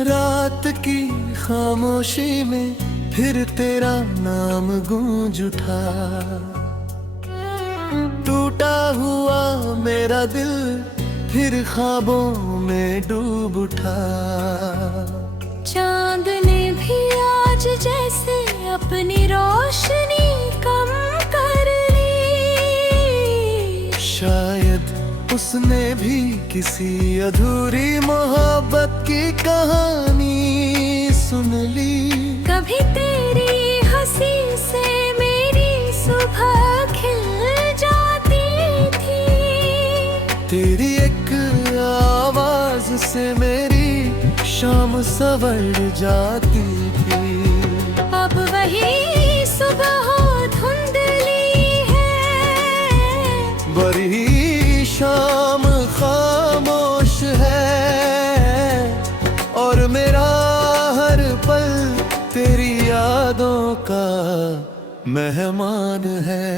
रात की खामोशी में फिर तेरा नाम गूंज उठा। टूटा हुआ मेरा दिल फिर ख्वाबों में डूब उठा। चांद ने भी आज जैसे अपनी रोशनी कम कर ली। शायद उसने भी किसी अधूरी मोहब्बत की कहानी सुन ली। कभी तेरी हंसी से मेरी सुबह खिल जाती थी। तेरी एक आवाज से मेरी शाम संवर जाती थी। अब वही सुबह हो धुंधली है, बड़ी शाम खामोश है और मेरा हर पल तेरी यादों का मेहमान है।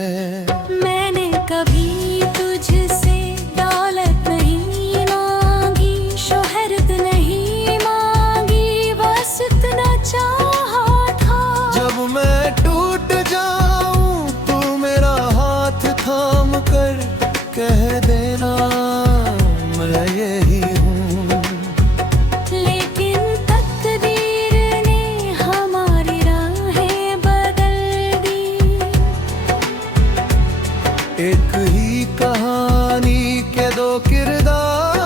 मैंने कभी तुझसे दौलत नहीं मांगी, शोहरत नहीं मांगी, बस इतना चाहा था। जब मैं टूट जाऊं तू मेरा हाथ थाम कर कह देना मैं यही हूँ। लेकिन तकदीर ने हमारी राहें बदल दी। एक ही कहानी के दो किरदार,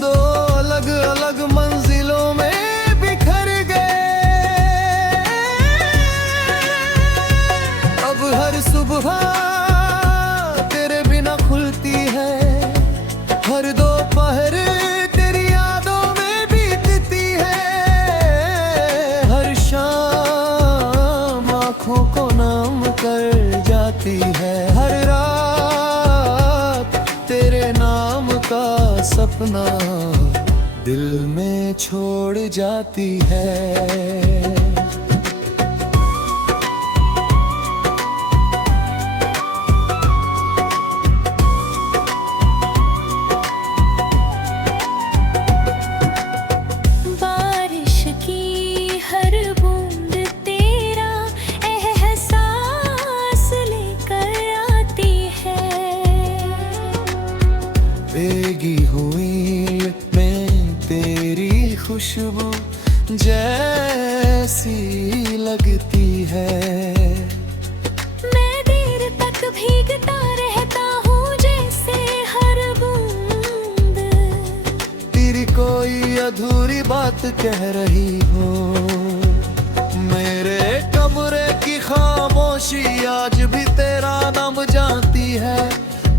दो अलग अलग मंजिलों में बिखर गए। अब हर सुबह तेरे बिना खुलती है, हर दोपहर तेरी यादों में बीतती है। हर शाम आँखों को नाम कर जाती है, हर रात तेरे नाम का सपना दिल में छोड़ जाती है। बारिश की हर बूंद तेरा एहसास लेकर आती है। भीगी हुई में तेरी खुशबू जैसी लगती है। मैं देर तक भीगता रहता हूँ जैसे हर बूंद तेरी कोई अधूरी बात कह रही हो। मेरे कमरे की खामोशी आज भी तेरा नाम जानती है।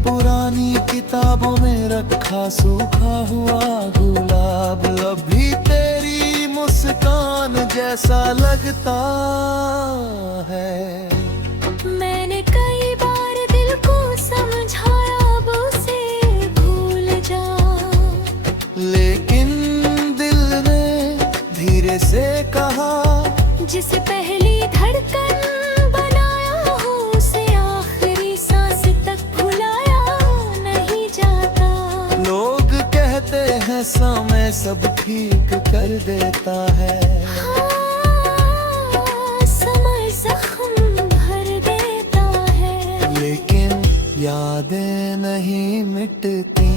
पुरानी किताबों में रखा सूखा हुआ गुलाब अभी तेरी मुस्कान जैसा लगता है। मैंने कई बार दिल को समझाया अब उसे भूल जा, लेकिन दिल ने धीरे से कहा जिसे पहली धड़कन बनाया हो उसे आखिरी सांस तक भुलाया नहीं जाता। लोग कहते हैं समय सब ठीक कर देता है। हाँ, समय जख्म भर देता है, लेकिन यादें नहीं मिटती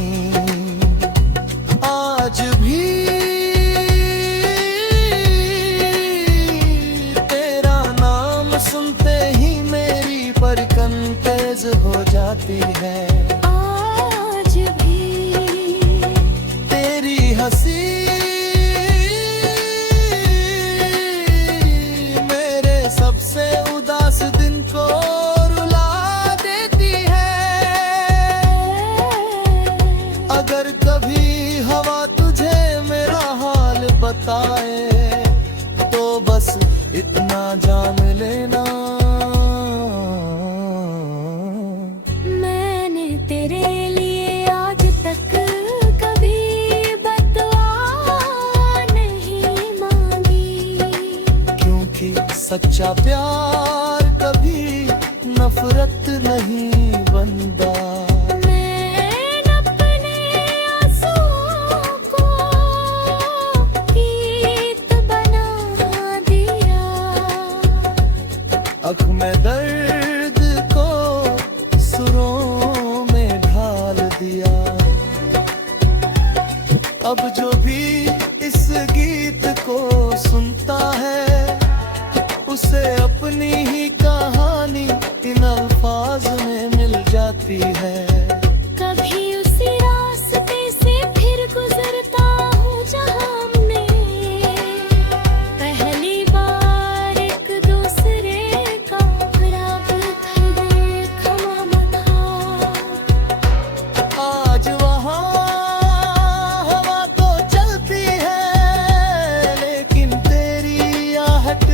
आज भी। तेरा नाम सुनते ही मेरी पलकन तेज हो जाती है। आज भी तेरी हंसी मेरे सबसे उदास दिन को रुला देती है। अगर कभी हवा तुझे मेरा हाल बताए तो बस इतना जान लेना मैंने तेरे लिए आज तक कभी बददुआ नहीं मांगी। क्योंकि सच्चा प्यार कभी नफरत नहीं बनता। मैं अपने आंसुओं को सुनता है उसे अपनी ही कहानी इन अल्फाज में मिल जाती है। कभी उसी रास्ते से फिर गुजरता हूँ जहाँ हमने पहली बार एक दूसरे का बराबर देखा था। आज वहाँ हवा तो चलती है, लेकिन तेरी आहट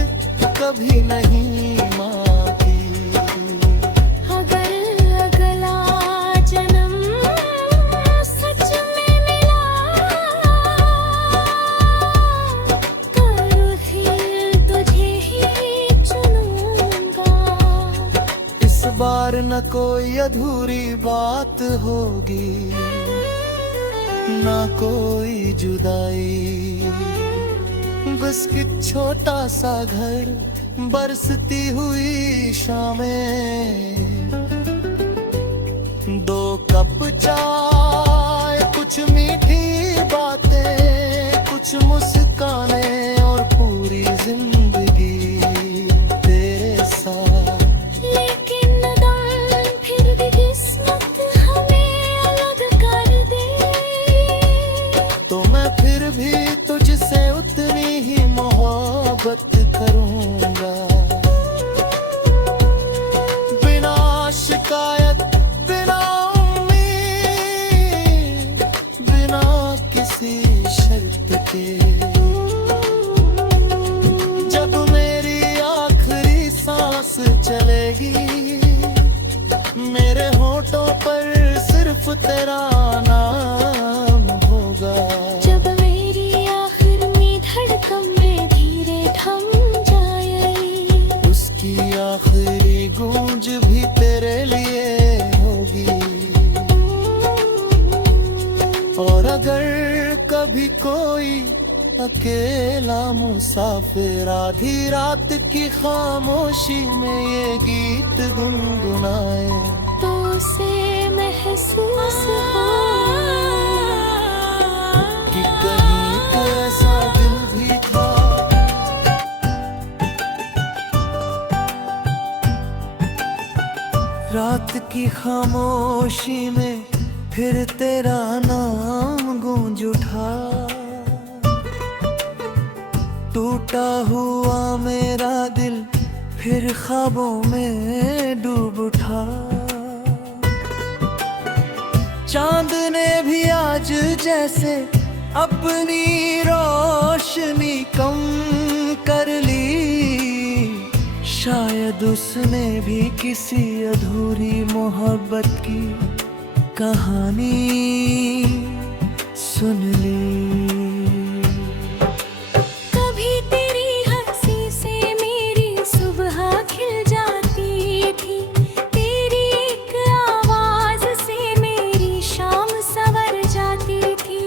कभी नहीं माती। अगर अगला जन्म सच में मिला तो फिर तुझे ही चुनूंगा। इस बार न कोई अधूरी बात होगी, ना कोई जुदाई, बस एक छोटा सा घर, बरसती हुई शामें, दो कप चाय, कुछ मीठी बातें, कुछ मुस्कानें और पूरी जिंदगी तेरे साथ। लेकिन दम फिर भी किस्मत हमें अलग कर दे तो मैं फिर भी तुझसे उतनी ही मोहब्बत करूंगा। बिना शिकायत, बिना उम्मीद, बिना किसी शर्त के। जब मेरी आखिरी सांस चलेगी, मेरे होठों पर सिर्फ तेरा नाम होगा। जब मेरी आखिरी धड़कन में धीरे थम जाएगी, उसकी आखिरी गूंज भी तेरे लिए होगी। और अगर कभी कोई अकेला मुसाफिर आधी रात की खामोशी में ये गीत गुनगुनाए तो उसे महसूस हो कि कहीं तो ऐसा दिल भी था। रात की खामोशी में फिर तेरा नाम गूंज उठा। टूटा हुआ मेरा दिल फिर ख्वाबों में डूब उठा। चांद ने भी आज जैसे अपनी रोशनी कम कर ली, शायद उसने भी किसी अधूरी मोहब्बत की कहानी सुन ली। कभी तेरी हंसी से मेरी सुबह खिल जाती थी, तेरी एक आवाज से मेरी शाम संवर जाती थी।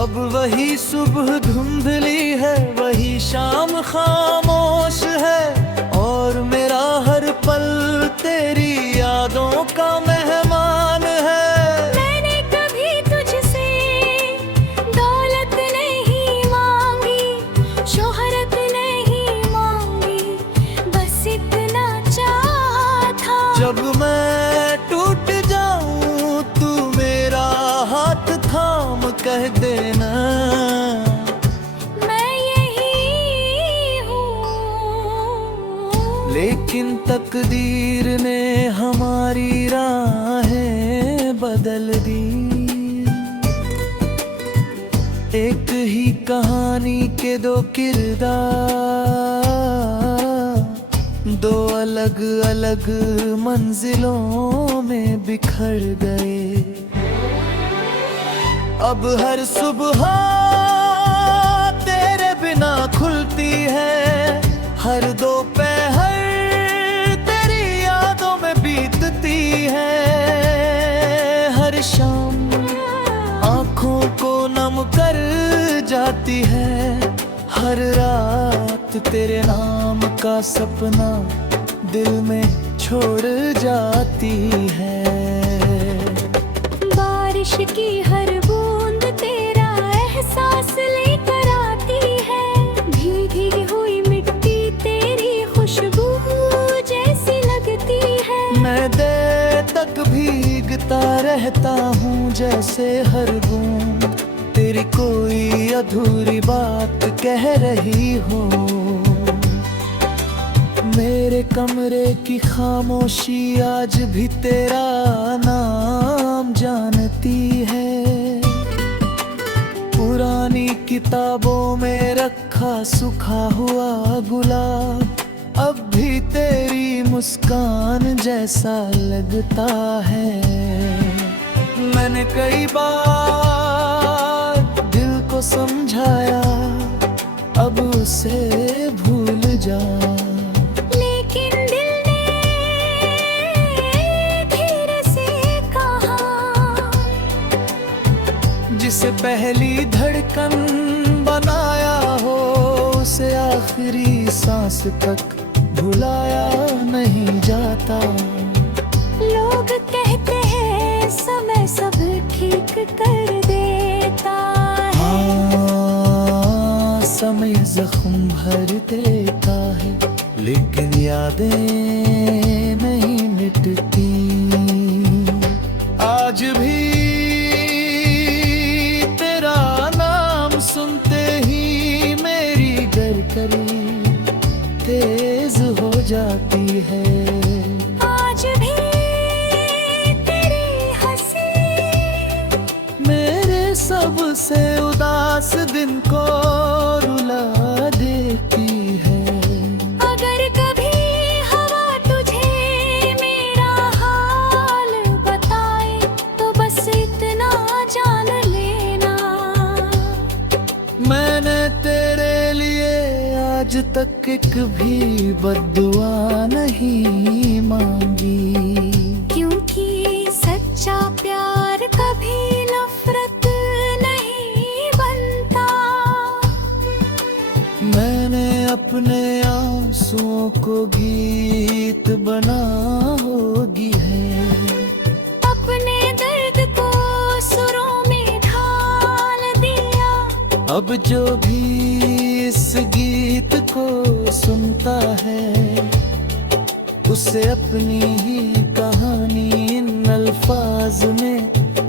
अब वही सुबह धुंधली है, वही शाम खामोश है, और मेरा हर पल तेरी यादों का मेहमान है। मैंने कभी तुझसे दौलत नहीं मांगी, शोहरत नहीं मांगी, बस इतना चाहा था। जब मैं टूट जाऊं तू मेरा हाथ थाम कह देना, मैं यही हूँ। लेकिन तकदीर ने हमारी राहें बदल दी। एक ही कहानी के दो किरदार, दो अलग अलग मंजिलों में बिखर गए। अब हर सुबह तेरे बिना खुलती है, हर दोपहर तेरी यादों में बीतती है। हर शाम आँखों को नम कर जाती है, हर रात तेरे नाम का सपना दिल में छोड़ जाती है। बारिश की हर बूंद तेरा एहसास लेकर आती है, भीगी रहता हूँ जैसे हर बूंद तेरी कोई अधूरी बात कह रही हो। मेरे कमरे की खामोशी आज भी तेरा नाम जानती है। पुरानी किताबों में रखा सूखा हुआ गुलाब अब भी तेरी मुस्कान जैसा लगता है। मैंने कई बार दिल को समझाया अब उसे भूल जा, लेकिन दिल ने धीरे से कहा, जिसे पहली धड़कन बनाया हो उसे आखिरी सांस तक भुलाया नहीं जाता। लोग कहते हैं समय सब ठीक कर देता है। हाँ, समय जख्म भर देता है लेकिन यादें नहीं मिटती। आज भी तेरा नाम सुनते ही मेरी गरकरी तेज हो जाती है। आज भी तेरी हंसी मेरे सबसे उदास दिन को रुला देती है। अगर कभी हवा तुझे मेरा हाल बताए तो बस इतना जान लेना, मैंने तेरे लिए आज तक एक भी बद्दुआ नहीं मांगी, क्योंकि सच्चा प्यार कभी नफरत नहीं बनता। मैंने अपने आंसुओं को गीत बना होगी है। अपने दर्द को सुरों में ढाल दिया, अब जो भी इस गीत को सुनता है उसे अपनी ही कहानी इन अल्फाज में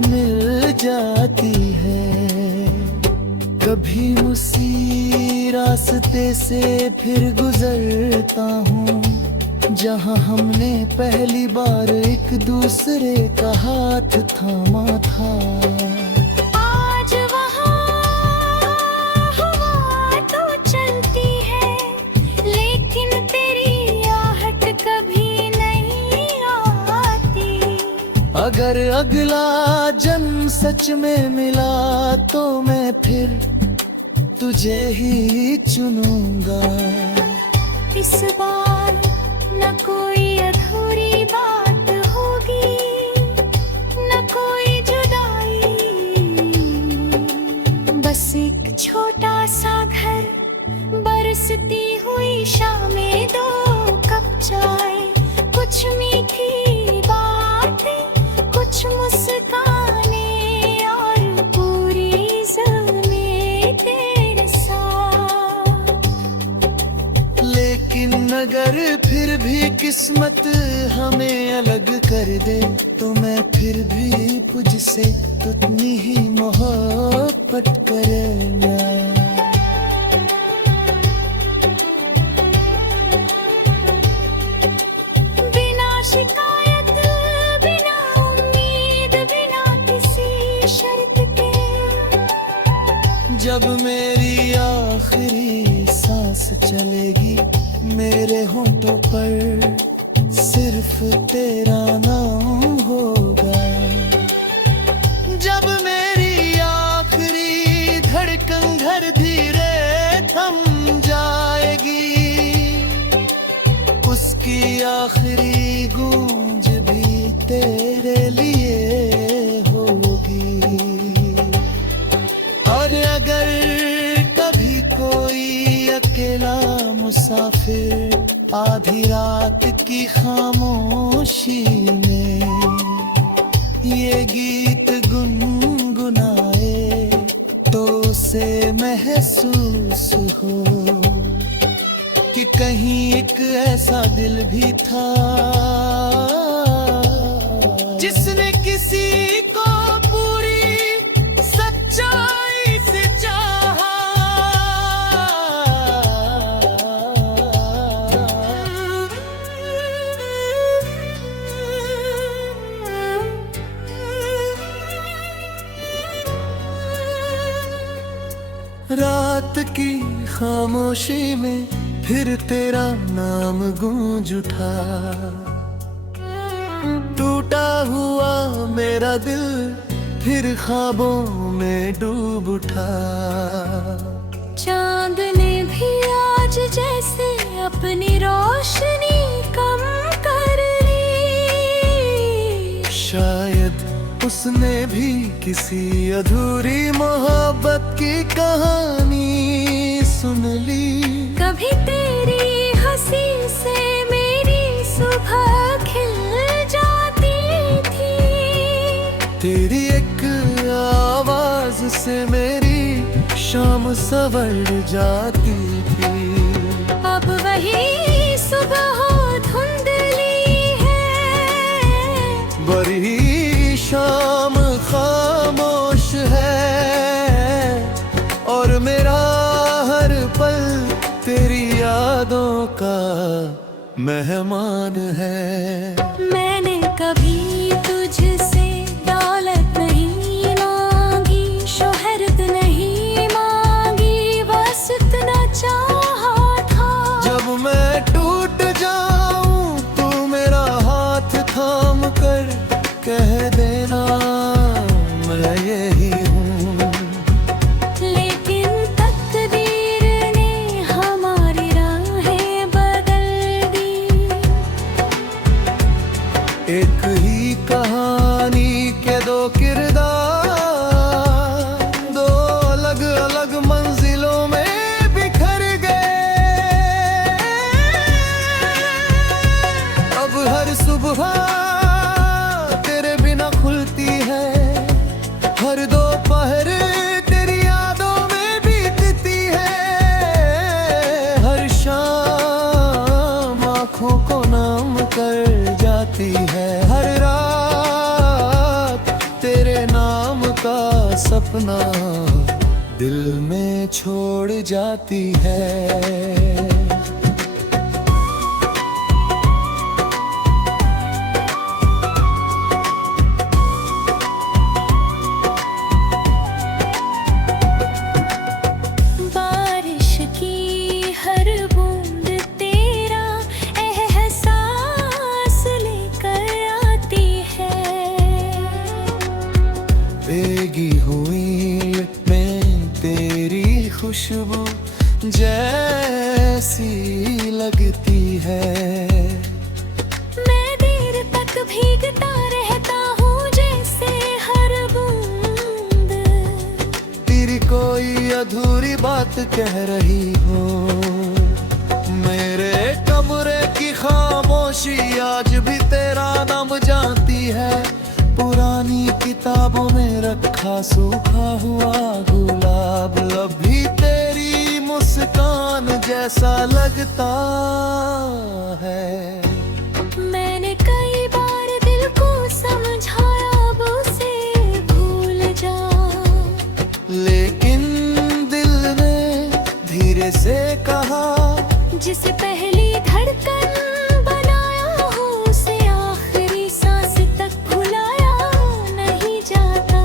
मिल जाती है। कभी उसी रास्ते से फिर गुजरता हूँ जहाँ हमने पहली बार एक दूसरे का हाथ थामा था। आज वहाँ हवा तो चलती है लेकिन तेरी आहट कभी नहीं आती। अगर अगला जन्म सच में मिला तो मैं फिर तुझे ही चुनूंगा। इस बार न कोई अधूरी बात होगी, न कोई जुदाई, बस एक छोटा सा घर, बरसती हुई शामें, दो कप चाय, कुछ मीठी बातें, कुछ मुस्कानें और पूरी ज़मीं तेरे साथ। लेकिन अगर फिर भी किस्मत हमें अलग कर दे तो मैं फिर भी तुझसे उतनी ही मोहब्बत करूंगा। बिना शिकायत, बिना उम्मीद, बिना किसी शर्त के, जब मेरी आखिरी सांस चलेगी मेरे होंठों पर सिर्फ तेरा नाम होगा। जब मेरी आखिरी धड़कन घर धीरे थम जाएगी उसकी आखिरी गूंज भी तेरे लिए होगी। और अगर कभी कोई अकेला मुसाफिर आधी रात की खामोशी में ये गीत गुनगुनाए तो उसे महसूस हो कि कहीं एक ऐसा दिल भी था जिसने किसी किसी को पूरी सच्चाई से चाहा, रात की खामोशी में फिर तेरा नाम गूंज उठा। टूटा हुआ मेरा दिल फिर ख्वाबों में डूब उठा। चांद ने भी आज जैसे अपनी रोशनी कम कर ली। शायद उसने भी किसी अधूरी मोहब्बत की कहानी सुन ली। कभी तेरी हंसी से मेरी सुबह खिल जाती थी। तेरी एक आवाज से मेरी शाम संवर जाती थी। अब वही सुबह हो धुंधली है, बड़ी शाम खामोश है, और मेरा हर पल तेरी यादों का मेहमान है। मैंने कभी तुझसे दौलत नहीं मांगी, शोहरत नहीं मांगी, बस इतना चाहा था। जब मैं टूट जाऊं तू मेरा हाथ थाम कर कह देना मैं यही हूँ। लेकिन तकदीर ने हमारी राहें बदल दी। एक ही कहानी के दो किरदार, दो अलग अलग मंजिलों में बिखर गए। अब हर सुबह तेरे बिना खुलती है, हर दोपहर तेरी यादों में बीतती है। हर शाम आँखों को नाम कर जाती है, हर रात तेरे नाम का सपना दिल में छोड़ जाती है। बारिश की हर बूंद तेरा एहसास लेकर आती है। भीगी हुई में तेरी खुशबू जैसी लगती है। मैं देर तक भीगता रहता हूँ जैसे हर बूंद। तेरी कोई अधूरी बात कह रही हो। मेरे कमरे की खामोशी आज भी तेरा नाम जानती है। पुरानी किताबों में रखा सूखा हुआ गुलाब, लब भी तेरी मुस्कान जैसा लगता है। मैंने कई बार दिल को समझाया अब उसे भूल जा, लेकिन दिल ने धीरे से कहा जिसे पहली धड़कन बनाया हो उसे आखिरी सांस तक भुलाया नहीं जाता।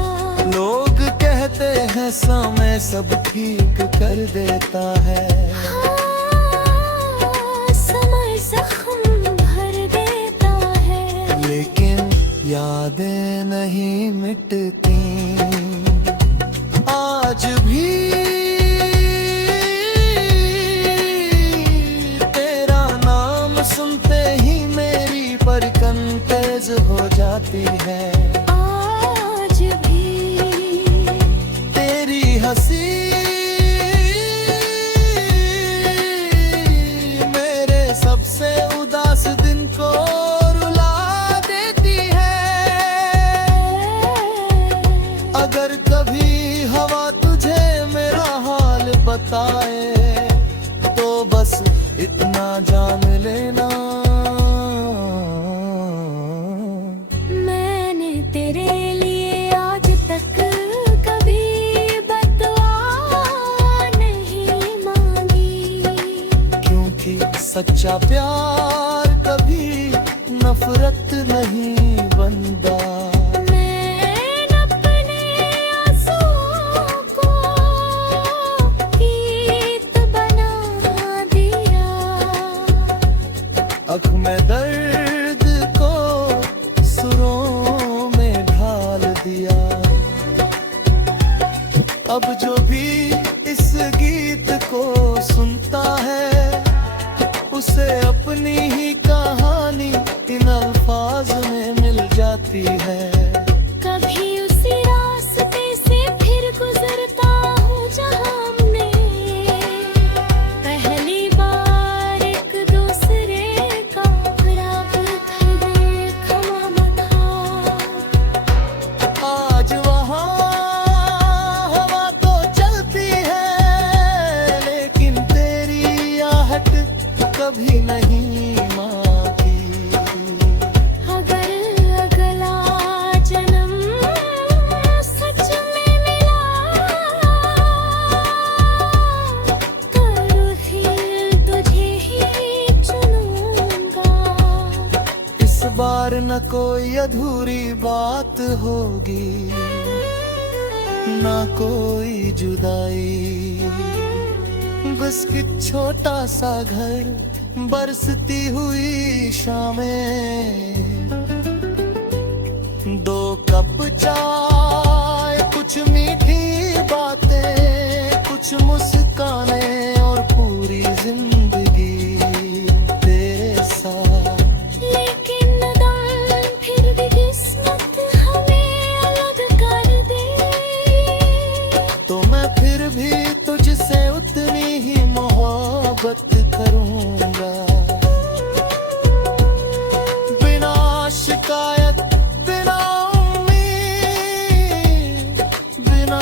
लोग कहते हैं समय सब ठीक कर देता है। हाँ, समय जख्म भर देता है, लेकिन यादें नहीं मिटती आज भी। तेरा नाम सुनते ही मेरी पलकन तेज हो जाती है। आज भी तेरी हंसी मेरे सबसे उदास दिन को रुला देती है। अगर कभी हवा तुझे मेरा हाल बताए तो बस इतना जान लेना, मैंने तेरे सच्चा प्यार कभी नफरत नहीं बनता। मैंने अपने आंसुओं को गीत बना दिया, आँख में दर्द को सुरों में ढाल दिया। अब जो भी इस गीत को सुनता है उसे अपनी ही कहानी इन अल्फाज में मिल जाती है। कभी उसी रास्ते से फिर गुजरता हूँ जहाँ हमने पहली बार एक दूसरे का राबता देखा था। आज वहाँ हवा तो चलती है लेकिन तेरी आहट कभी नहीं माती। अगर अगला जन्म सच में मिला तो फिर तुझे ही चुनूंगा। इस बार न कोई अधूरी बात होगी, ना कोई जुदाई, बस एक छोटा सा घर, बरसती हुई शामें, दो कप चाय, कुछ मीठी बातें, कुछ मुस्कानें और पूरी जिंदगी तेरे साथ। लेकिन दम फिर भी किस्मत हमें अलग कर दे तो मैं फिर भी तुझसे उतनी ही मोहब्बत करूंगा। बिना शिकायत, बिना उम्मीद, बिना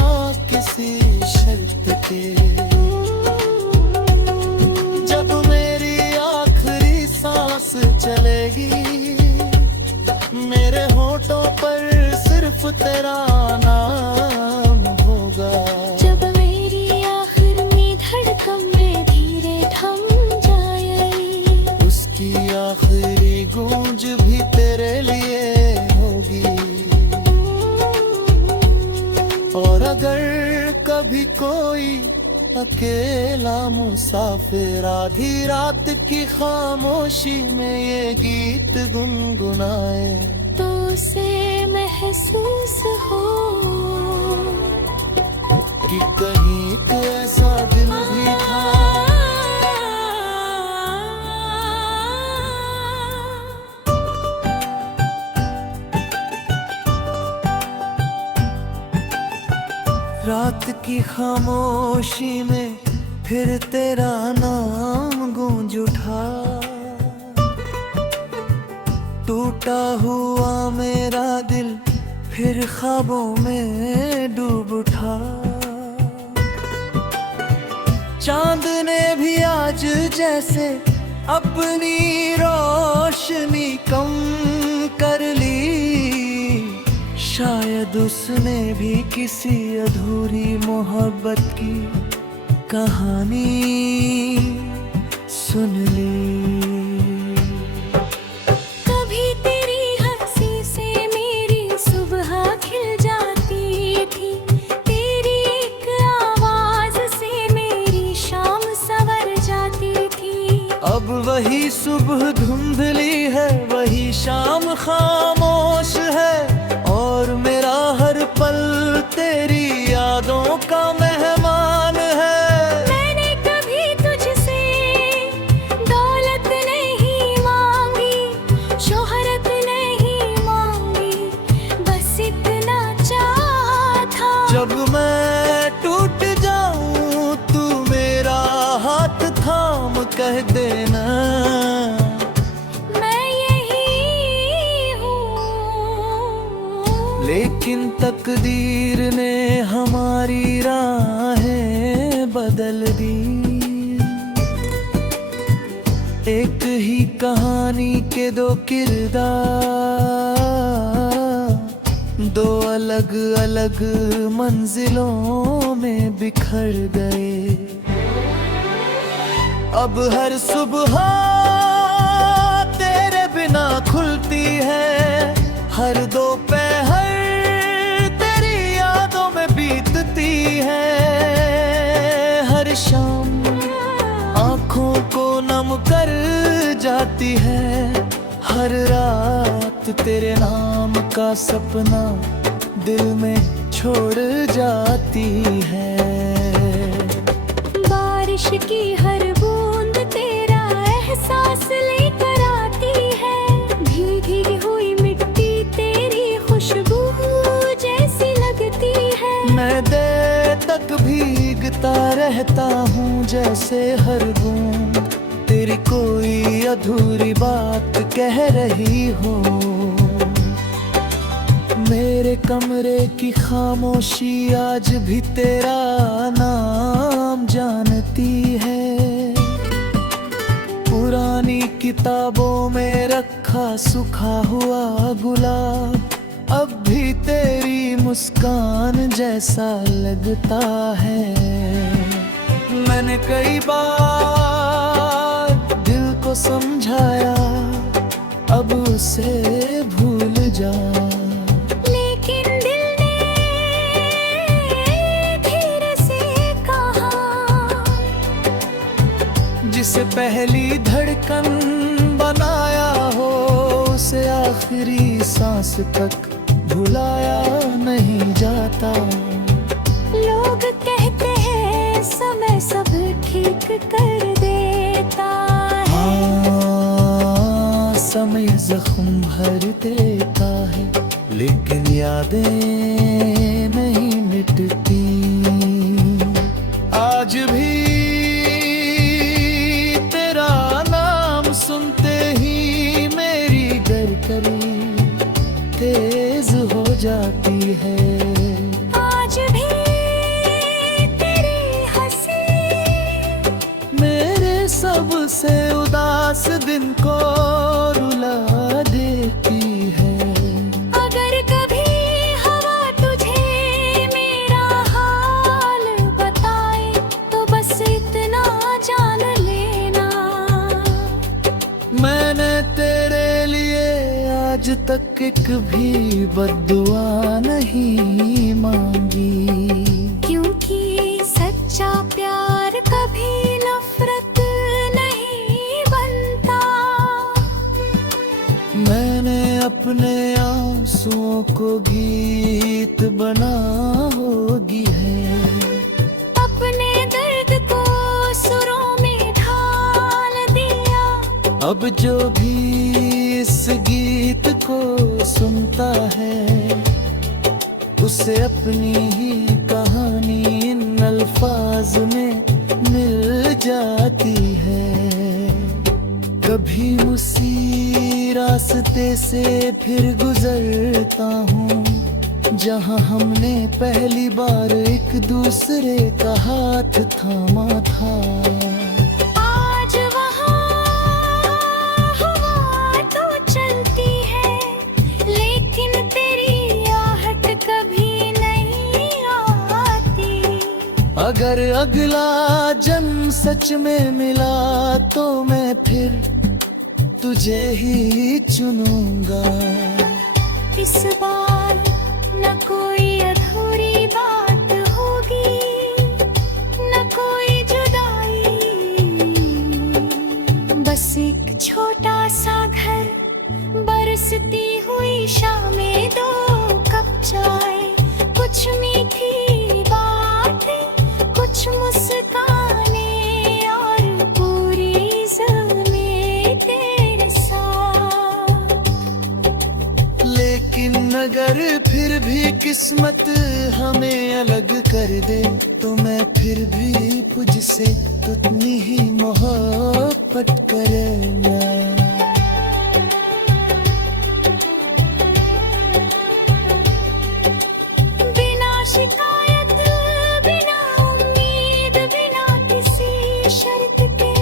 किसी शर्त के। जब मेरी आखिरी सांस चलेगी मेरे होठों पर सिर्फ तेरा नाम होगा। जब मेरी आखिरी धड़कन में धीरे थम जाएगी उसकी आखिरी गूंज भी तेरे लिए होगी। और अगर कभी कोई अकेला मुसाफिर आधी रात की खामोशी में ये गीत गुनगुनाए तो उसे महसूस हो कि कहीं एक ऐसा दिल भी था। रात की खामोशी में फिर तेरा नाम गूंज उठा। टूटा हुआ मेरा दिल फिर ख्वाबों में डूब उठा। चांद ने भी आज जैसे अपनी रोशनी कम कर ली। शायद उसने भी किसी अधूरी मोहब्बत की कहानी सुन ली। कभी तेरी हंसी से मेरी सुबह खिल जाती थी, तेरी एक आवाज से मेरी शाम संवर जाती थी। अब वही सुबह धुंधली है, वही शाम खामोश है और मेरा हर पल तेरी यादों का मेहमान है। मैंने कभी तुझसे दौलत नहीं मांगी, शोहरत नहीं मांगी, बस इतना चाहा था। जब मैं टूट जाऊं तू मेरा हाथ थाम कह देना मैं यही हूँ। लेकिन तकदीर ने हमारी राहें बदल दी। एक ही कहानी के दो किरदार, दो अलग अलग मंजिलों में बिखर गए। अब हर सुबह तेरे बिना खुलती है, हर दोपहर तेरी यादों में बीतती है, हर शाम आंखों को नम कर जाती है, हर रात तेरे नाम का सपना दिल में छोड़ जाती है। बारिश की हर बूंद तेरा एहसास लेकर आती है, भीगी हुई मिट्टी तेरी खुशबू जैसी लगती है। मैं देर तक भीगता रहता हूँ जैसे हर बूंद तेरी कोई अधूरी बात कह रही हो। मेरे कमरे की खामोशी आज भी तेरा नाम जानती है, पुरानी किताबों में रखा सूखा हुआ गुलाब अब भी तेरी मुस्कान जैसा लगता है। मैंने कई बार दिल को समझाया अब उसे भूल जा, जिसे पहली धड़कन बनाया हो उसे आखिरी सांस तक भुलाया नहीं जाता। लोग कहते हैं समय सब ठीक कर देता है, हाँ समय जख्म भर देता है, लेकिन यादें नहीं मिटती। आज भी सुनते ही मेरी धड़कन तेज हो जाती है। आज भी तेरी हंसी मेरे सबसे उदास दिन को रुला देती है। अगर कभी हवा तुझे मेरा हाल बताए तो बस इतना जान लेना, मैंने तेरे लिए आज तक एक भी बद्दुआ नहीं मांगी, क्योंकि सच्चा प्यार कभी नफरत नहीं बनता। मैंने अपने आंसुओं को गीत बना होगी है, अपने दर्द को सुरों में ढाल दिया। अब जो भी इस गीत को सुनता है उसे अपनी ही कहानी इन अल्फाज में मिल जाती है। कभी उसी रास्ते से फिर गुजरता हूँ जहाँ हमने पहली बार एक दूसरे का हाथ थामा था। अगर अगला जन्म सच में मिला तो मैं फिर तुझे ही चुनूंगा। इस बार न कोई अधूरी बात होगी, न कोई जुदाई, बस एक छोटा सा घर, बरसती हुई शामें, दो कप चाय, कुछ मीठी बातें, कुछ मुस्काने और पूरी ज़मीं तेरे साथ। लेकिन अगर फिर भी किस्मत हमें अलग कर दे तो मैं फिर भी तुझसे उतनी ही मोहब्बत करूंगा। शिकायत बिना उम्मीद बिना किसी शर्त के,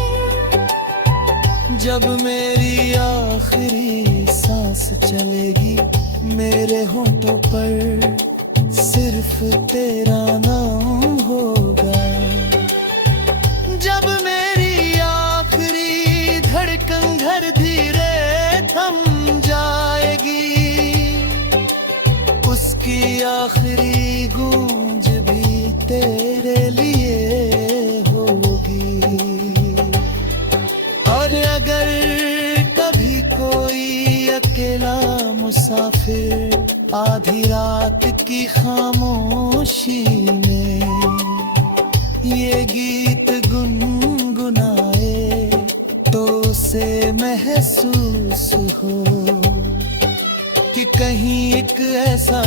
जब मेरी आखिरी सांस चलेगी मेरे होठों पर सिर्फ तेरा नाम होगा। जब मेरी घर धीरे थम जाएगी, उसकी आखिरी गूंज भी तेरे लिए होगी। और अगर कभी कोई अकेला मुसाफिर आधी रात की खामोशी में ये गीत गुनगुनाए तो उसे महसूस हो कि कहीं एक ऐसा